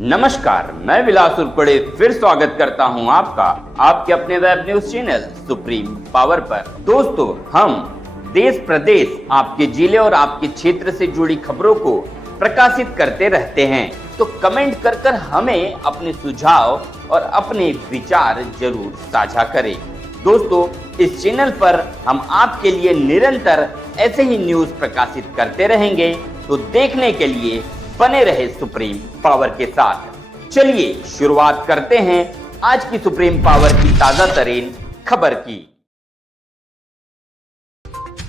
नमस्कार, मैं विलास उर्पड़े फिर स्वागत करता हूं आपका आपके अपने web news channel supreme power पर। दोस्तों, हम देश प्रदेश, आपके जिले और आपके क्षेत्र से जुड़ी खबरों को प्रकाशित करते रहते हैं, तो कमेंट कर हमें अपने सुझाव और अपने विचार जरूर साझा करें। दोस्तों, इस चैनल पर हम आपके लिए निरंतर ऐसे ही न्यूज प्रकाशित करते रहेंगे, तो देखने के लिए बने रहे सुप्रीम पावर के साथ। चलिए शुरुआत करते हैं आज की सुप्रीम पावर की ताजा तरीन खबर की।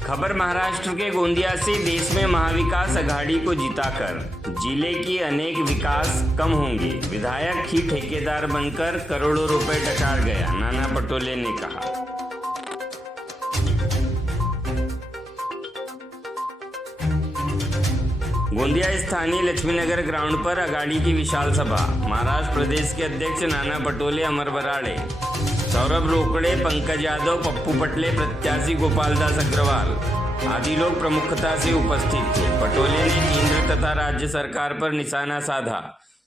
खबर महाराष्ट्र के गोंदिया से। देश में महाविकास आघाड़ी को जिताकर जिले की अनेक विकास कम होंगे। विधायक ही ठेकेदार बनकर करोड़ों रुपए डकार गया, नाना पटोले ने कहा। गोंदिया स्थानीय लक्ष्मीनगर ग्राउंड पर आघाड़ी की विशाल सभा। महाराष्ट्र प्रदेश के अध्यक्ष नाना पटोले, अमर बराड़े, सौरभ रोकड़े, पंकज यादव, पप्पू पटले, प्रत्याशी गोपालदास अग्रवाल आदि लोग प्रमुखता से उपस्थित थे। पटोले ने केंद्र तथा राज्य सरकार पर निशाना साधा,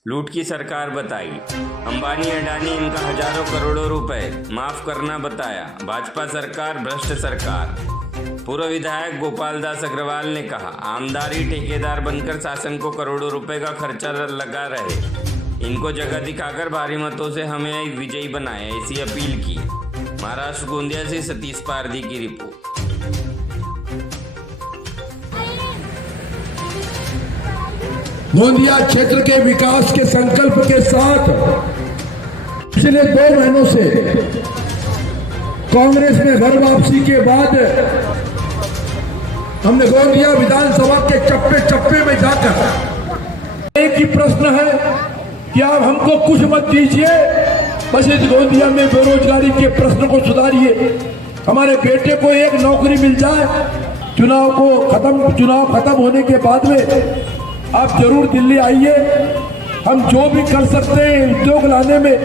लूट की सरकार बताई। अंबानी अडानी इनका हजारों करोड़ों रुपए माफ करना बताया। भाजपा सरकार भ्रष्ट सरकार। पूर्व विधायक गोपालदास अग्रवाल ने कहा, आमदारी ठेकेदार बनकर शासन को करोड़ों रुपए का खर्चा लगा रहे, इनको जगह दिखाकर भारी मतों से हमें विजयी बनाए, ऐसी अपील की। महाराष्ट्र गोंदिया से सतीश पारदी की रिपोर्ट। गोंदिया क्षेत्र के विकास के संकल्प के साथ पिछले 2 महीनों से कांग्रेस में घर वापसी के बाद हमने गोंदिया विधानसभा के चप्पे चप्पे में जाकर एक ही प्रश्न है कि आप हमको कुछ मत दीजिए, बस इस गोंदिया में बेरोजगारी के प्रश्न को सुधारिए, हमारे बेटे को एक नौकरी मिल जाए। चुनाव खत्म होने के बाद में आप जरूर दिल्ली आइए, हम जो भी कर सकते हैं उद्योग लाने में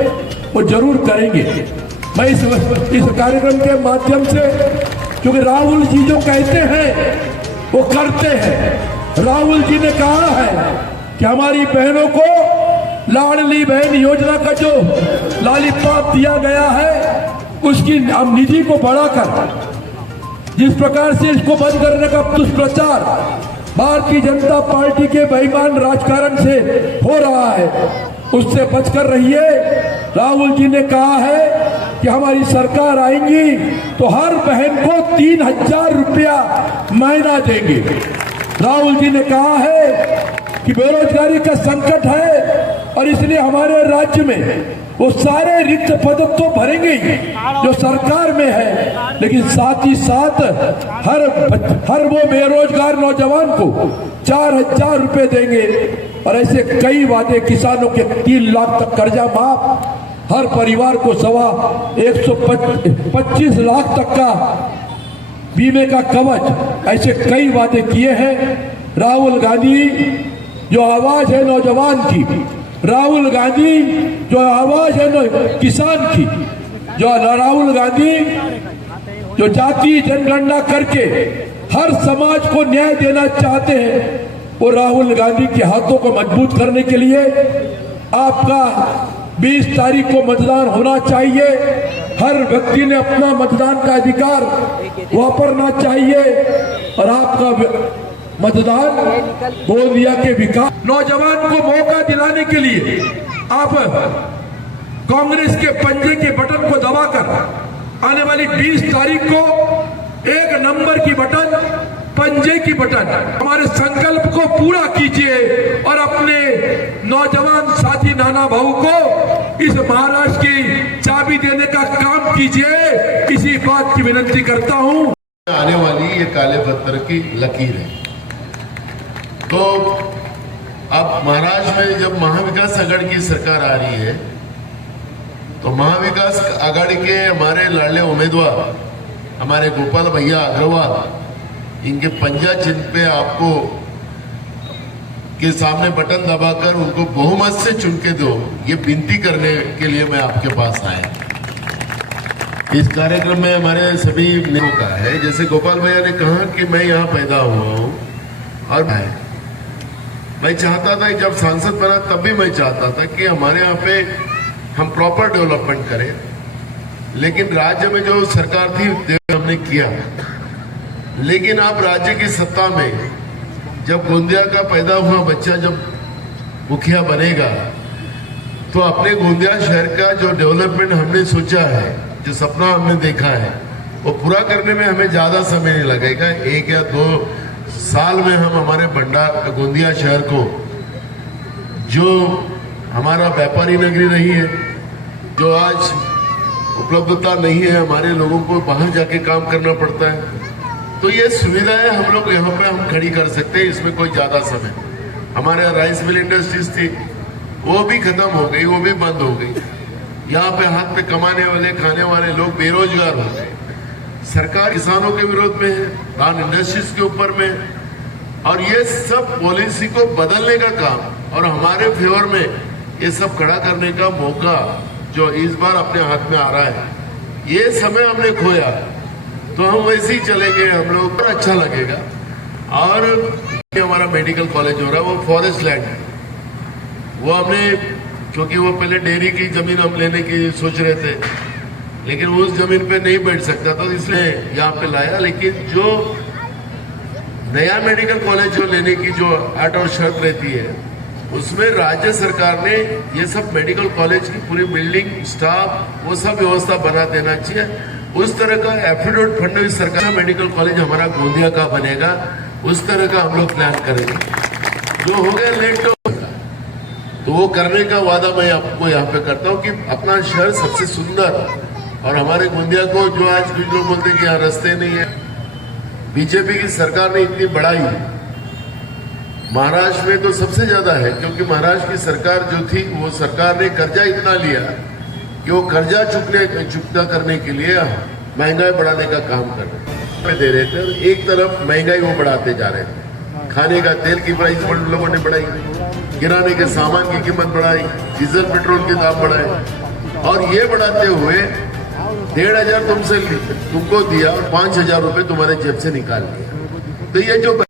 वो जरूर करेंगे। मैं इस कार्यक्रम के माध्यम से, क्योंकि राहुल जी जो कहते हैं वो करते हैं। राहुल जी ने कहा है कि हमारी बहनों को लाडली बहन योजना का जो लॉलीपॉप दिया गया है, उसकी निधि को बढ़ाकर जिस प्रकार से इसको बंद करने का दुष्प्रचार भारतीय जनता पार्टी के बेईमान राजकारण से हो रहा है, उससे बचकर रहिए। राहुल जी ने कहा है कि हमारी सरकार आएंगी तो हर बहन को 3000 रुपया महीना देंगे। राहुल जी ने कहा है कि बेरोजगारी का संकट है और इसलिए हमारे राज्य में वो सारे रिक्त पद तो भरेंगे ही जो सरकार में है, लेकिन साथ ही साथ हर वो बेरोजगार नौजवान को 4000 रुपए देंगे। और ऐसे कई वादे, किसानों के 3 लाख तक कर्जा माफ, हर परिवार को 125 लाख तक का बीमे का कवच, ऐसे कई वादे किए हैं। राहुल गांधी जो आवाज है नौजवान की, राहुल गांधी जो आवाज है किसान की, जो राहुल गांधी जो जाति जनगणना करके हर समाज को न्याय देना चाहते हैं, वो राहुल गांधी के हाथों को मजबूत करने के लिए आपका 20 तारीख को मतदान होना चाहिए। हर व्यक्ति ने अपना मतदान का अधिकार वापरना चाहिए और आपका मतदान गोंदिया के विकास, नौजवान को मौका दिलाने के लिए आप कांग्रेस के पंजे के बटन को दबाकर आने वाली 20 तारीख को 1 नंबर की बटन, पंजे की बटन, हमारे संकल्प को पूरा कीजिए और अपने नौजवान साथी नाना भाऊ को इस महाराष्ट्र की चाबी देने का काम कीजिए। इसी बात की विनती करता हूं। आने वाली ये काले पत्थर की लकीर है। तो अब महाराष्ट्र में जब महाविकास आघाड़ी की सरकार आ रही है, तो महाविकास आघाड़ी के हमारे लाडले उम्मीदवार हमारे गोपाल भैया अग्रवाल, इनके पंजा चिन्ह पे आपको के सामने बटन दबाकर उनको बहुमत से चुन के दो, ये विनती करने के लिए मैं आपके पास आया। इस कार्यक्रम में हमारे सभी नेताओं का है, जैसे गोपाल भैया ने कहा कि मैं यहाँ पैदा हुआ हूँ और मैं चाहता था कि जब सांसद बना तब भी मैं चाहता था कि हमारे यहाँ पे हम प्रॉपर डेवलपमेंट करें, लेकिन राज्य में जो सरकार थी हमने किया। लेकिन अब राज्य की सत्ता में जब गोंदिया का पैदा हुआ बच्चा जब मुखिया बनेगा तो अपने गोंदिया शहर का जो डेवलपमेंट हमने सोचा है, जो सपना हमने देखा है, वो पूरा करने में हमें ज्यादा समय नहीं लगेगा। 1 या 2 साल में हम हमारे गोंदिया शहर को, जो हमारा व्यापारी नगरी रही है, जो आज उपलब्धता नहीं है, हमारे लोगों को बाहर जाके काम करना पड़ता है, तो ये सुविधाएं हम लोग यहाँ पे हम खड़ी कर सकते हैं। इसमें कोई ज्यादा समय, हमारे राइस मिल इंडस्ट्रीज थी वो भी खत्म हो गई, वो भी बंद हो गई। यहाँ पे हाथ पे कमाने वाले खाने वाले लोग बेरोजगार हो गए। सरकार किसानों के विरोध में है, धान इंडस्ट्रीज के ऊपर में, और ये सब पॉलिसी को बदलने का काम और हमारे फेवर में ये सब खड़ा करने का मौका जो इस बार अपने हाथ में आ रहा है, ये समय हमने खोया तो हम वैसे ही चलेंगे, हम लोग को अच्छा लगेगा। और हमारा मेडिकल कॉलेज हो रहा है वो फॉरेस्ट लैंड है, वो हमने, क्योंकि वो पहले डेयरी की जमीन हम लेने की सोच रहे थे, लेकिन उस जमीन पे नहीं बैठ सकता था, इसलिए यहाँ पे लाया। लेकिन जो नया मेडिकल कॉलेज जो लेने की जो आर्ट और शर्त रहती है, उसमें राज्य सरकार ने ये सब मेडिकल कॉलेज की पूरी बिल्डिंग, स्टाफ, वो सब व्यवस्था बना देना चाहिए। उस तरह का एफिडेविट फंड सरकार का मेडिकल कॉलेज हमारा गोंदिया का बनेगा, उस तरह का हम लोग प्लान करेंगे। जो हो गया लेट तो वो करने का वादा मैं आपको यहाँ पे करता हूँ कि अपना शहर सबसे सुंदर, और हमारे गोंदिया को जो आज कुछ लोग बोलते हैं कि यहाँ रास्ते नहीं है, बीजेपी की सरकार ने इतनी बढ़ाई, महाराष्ट्र में तो सबसे ज्यादा है, क्योंकि महाराष्ट्र की सरकार जो थी वो सरकार ने कर्जा इतना लिया कि वो कर्जा चुकता करने के लिए महंगाई बढ़ाने का काम कर दे रहे थे। एक तरफ महंगाई वो बढ़ाते जा रहे थे, खाने का तेल की प्राइस लोगों ने बढ़ाई, किराने के सामान की कीमत बढ़ाई, डीजल पेट्रोल के दाम बढ़ाए, और ये बढ़ाते हुए 1,500 तुमको दिया और 5,000 रुपए तुम्हारे जेब से निकाल लिया। तो ये जो